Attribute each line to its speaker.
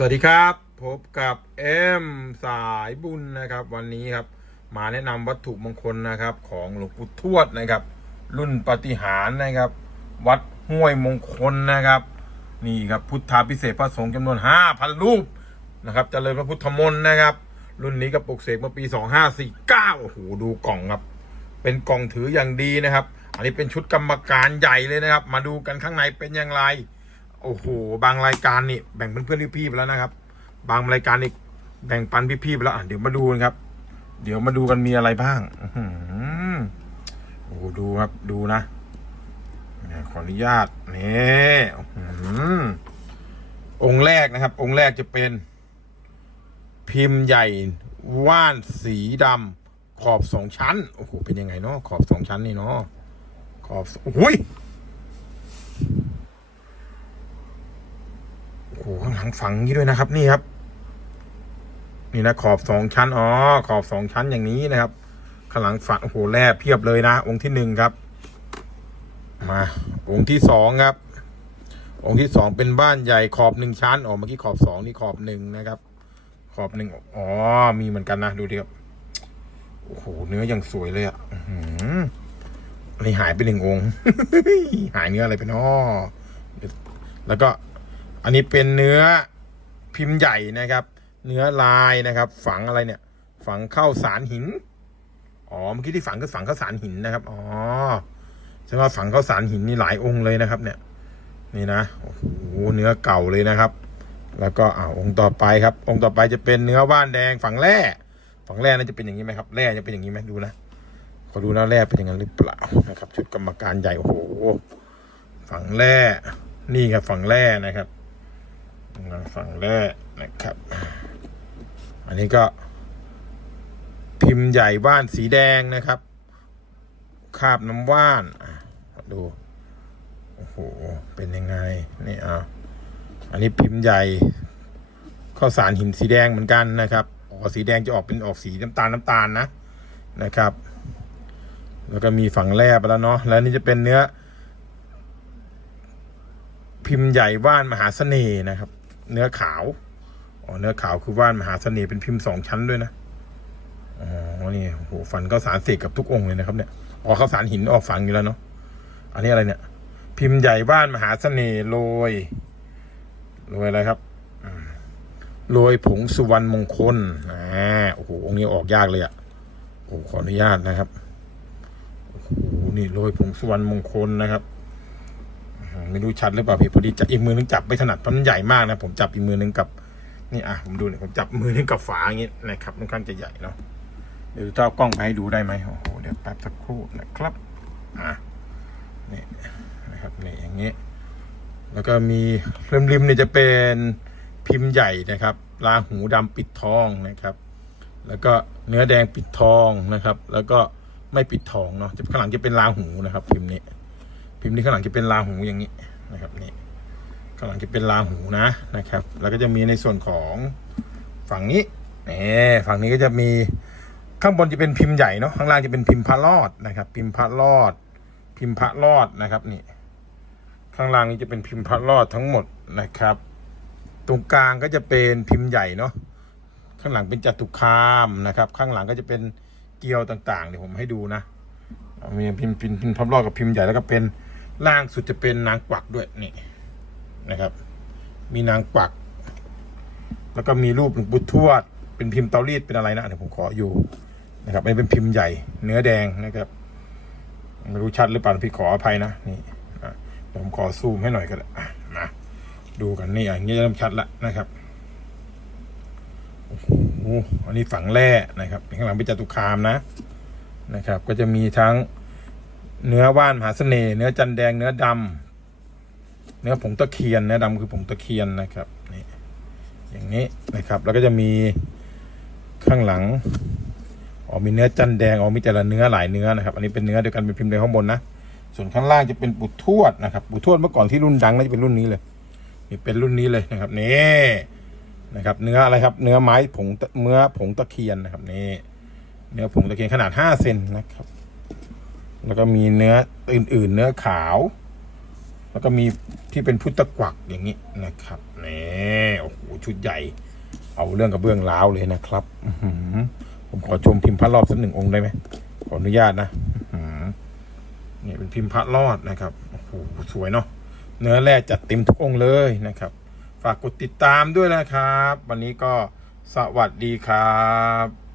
Speaker 1: สวัสดีครับพบกับเอ็มสายบุญนะครับ วันนี้ครับ มาแนะนำวัตถุมงคลนะครับ ของหลวงปู่ทวดนะครับ รุ่นปฏิหารนะครับ วัดห้วยมงคลนะครับ นี่ครับพุทธาพิเศษพระสงฆ์จำนวน 5,000 รูปนะครับเจริญพระพุทธมนต์นะครับ รุ่นนี้ก็ปลุกเสกเมื่อปี 2549โอ้โหดูกล่องครับ เป็นกล่องถืออย่างดีนะครับ อันนี้เป็นชุดกรรมการใหญ่เลยนะครับ มาดูกันข้างในเป็นอย่างไร โอ้โห บางรายการนี่แบ่งเพื่อนๆพี่ๆไปแล้วนะครับ บางรายการนี่แบ่งปันพี่ๆไปแล้วอะเดี๋ยวมาดูกันครับ เดี๋ยวมาดูกันมีอะไรบ้างโอ้โหดูครับดูนะขออนุญาตนี่อื้อหือองค์แรกนะครับ องค์แรกจะเป็น พิมพ์ใหญ่ว่านสีดำขอบสองชั้น โอ้โห เป็นยังไงเนาะขอบสองชั้นนี่เนาะขอบโอ้ย โอ้โหข้างหลังฝังนี้ด้วยนะครับ นี่ครับ นี่นะขอบสองชั้นอ๋อขอบสองชั้นอย่างนี้นะครับข้างหลังฝังโอ้โหแร่เพียบเลยนะ องค์ที่หนึ่งครับ มา องค์ที่สองครับ องค์ที่สองเป็นบ้านใหญ่ขอบหนึ่งชั้นอ๋อเมื่อกี้ขอบสองนี่ขอบหนึ่งนะครับ ขอบหนึ่งอ๋อมีเหมือนกันนะดูดิครับโอ้โหเนื้ออย่างสวยเลยอะอันนี้หายไปหนึ่งองค์ หายเนื้ออะไรไปเนาะแล้วก็ อันนี้เป็นเนื้อพิมพ์ใหญ่นะครับ เนื้อลายนะครับ ฝังอะไรเนี่ย ฝังเข้าสารหินอ๋อเมื่อกี้ที่ฝังก็ฝังเข้าสารหินนะครับอ๋อใช่ว่าฝังเข้าสารหินนี่หลายองค์เลยนะครับ เนี่ย นี่นะโอ้โหเนื้อเก่าเลยนะครับ แล้วก็อ่าองค์ต่อไปครับ องค์ต่อไปจะเป็นเนื้อว่านแดงฝังแร่ฝังแร่น่าจะเป็นอย่างนี้ไหมครับแร่จะเป็นอย่างนี้ไหมดูนะขอดูนะแร่เป็นอย่างนั้นหรือเปล่านะครับ ชุดกรรมการใหญ่โอ้โหฝังแร่นี่ครับฝังแร่นะครับ ฝั่งแรกนะครับ อันนี้ก็ พิมพ์ใหญ่ว่านสีแดงนะครับ คาบน้ำว่าน ดู โอ้โห เป็นยังไง นี่อะอันนี้พิมพ์ใหญ่ข้าวสารหินสีแดงเหมือนกันนะครับออกสีแดงจะออกเป็นออกสีน้ำตาลน้ำตาลนะนะครับ แล้วก็มีฝั่งแรกไปแล้วเนาะแล้วนี่จะเป็นเนื้อ พิมพ์ใหญ่ว่านมหาเสน่ห์นะครับ เนื้อขาวอ๋อเนื้อขาวคือว่านมหาเสน่ห์เป็นพิมพ์สองชั้นด้วยนะอ๋อนี่โหฟันข้าวสารเสกกับทุกองค์เลยนะครับเนี่ยออกข้าวสารหินออกฝังอยู่แล้วเนาะอันนี้อะไรเนี่ย พิมพ์ใหญ่ว่านมหาเสน่ห์โรยโรยอะไรครับอืมโรยผงสุวรรณมงคลอ่าโอ้โหองค์นี้ออกยากเลยอะ่ะโอ้ขออนุญาตนะครับโอ้โหนี่โรยผงสุวรรณมงคลนะครับ ไม่รู้ชัดหรือเปล่าพี่พอดีจับอีกมือนึงจับไม่ถนัดเพราะมันใหญ่มากนะผมจับอีกมือนึงกับ นี่อะผมดูเนี่ยผมจับมือนึงกับฝาอย่างงี้นะครับค่อนข้างจะใหญ่เนาะเดี๋ยวจะเอากล้องไปให้ดูได้ไหมโอ้โหเดี๋ยวแป๊บสักครู่นะครับอะนี่นะครับนี่อย่างเงี้ยแล้วก็มีริมๆเนี่ยจะเป็นพิมพ์ใหญ่นะครับราหูดำปิดทองนะครับ แล้วก็เนื้อแดงปิดทองนะครับ แล้วก็ไม่ปิดทองเนาะจะข้างหลังจะเป็นราหูนะครับ พิมพ์นี้ พิมพ์นี้ข้างหลังจะเป็นราหูอย่างนี้นะครับนี่ข้างหลังจะเป็นราหูนะนะครับ แล้วก็จะมีในส่วนของฝั่งนี้นี่ฝั่งนี้ก็จะมีข้างบนจะเป็นพิมพ์ใหญ่เนาะข้างล่างจะเป็นพิมพ์พระรอดนะครับ พิมพ์พระรอด พิมพ์พระรอดนะครับนี่ข้างล่างนี้จะเป็นพิมพ์พระรอดทั้งหมดนะครับ ตรงกลางก็จะเป็นพิมพ์ใหญ่เนาะข้างหลังเป็นจัตุคามนะครับ ข้างหลังก็จะเป็นเกลียวต่างๆเดี๋ยวผมให้ดูนะมีพิมพ์พิมพ์พิมพ์พับรอบกับพิมพ์ใหญ่แล้วก็เป็น ล่างสุดจะเป็นนางกวักด้วยนี่นะครับ มีนางกวัก แล้วก็มีรูปหลวงปู่ทวด เป็นพิมพ์เตารีดเป็นอะไรนะเดี๋ยวผมขออยู่นะครับอันนี้เป็นพิมพ์ใหญ่เนื้อแดงนะครับไม่รู้ชัดหรือเปล่าพี่ขออภัยนะนี่อะเดี๋ยวผมขอซูมให้หน่อยก็ได้อะมาดูกันนี่อย่างนี้จะเริ่มชัดละนะครับโอ้โหอันนี้ฝังแร่นะครับข้างหลังเป็นจตุคามนะนะครับ ก็จะมีทั้ง เนื้อว่านมหาเสน่ห์เนื้อจันแดงเนื้อดำเนื้อผงตะเคียนเนื้อดำคือผงตะเคียนนะครับนี่อย่างนี้นะครับแล้วก็จะมีข้างหลังอ๋อมีเนื้อจันแดงอ๋อมีแต่ละเนื้อหลายเนื้อนะครับ อันนี้เป็นเนื้อเดียวกันเป็นพิมพ์เดียวข้างบนนะส่วนข้างล่างจะเป็นปุทวดนะครับ ปุทวดเมื่อก่อนที่รุ่นดังน่าจะเป็นรุ่นนี้เลยนี่เป็นรุ่นนี้เลยนะครับนี่นะครับ เนื้ออะไรครับ เนื้อไม้ผงตะเนื้อผงตะเคียนนะครับนี่เนื้อผงตะเคียนขนาดห้าเซนนะครับ แล้วก็มีเนื้ออื่น ๆ เนื้อขาว แล้วก็มีที่เป็นพุทธกวักอย่างนี้นะครับนี่โอ้โหชุดใหญ่ เอาเรื่องกับเบื้องล้าวเลยนะครับผมขอชมพิมพ์พระรอบสักหนึ่งองค์ได้ไหมขออนุญาตนะเนี่ยเป็นพิมพ์พระรอดนะครับโอ้โหสวยเนาะเนื้อแร่จัดเต็มทุกองค์เลยนะครับ ฝากกดติดตามด้วยนะครับ วันนี้ก็สวัสดีครับ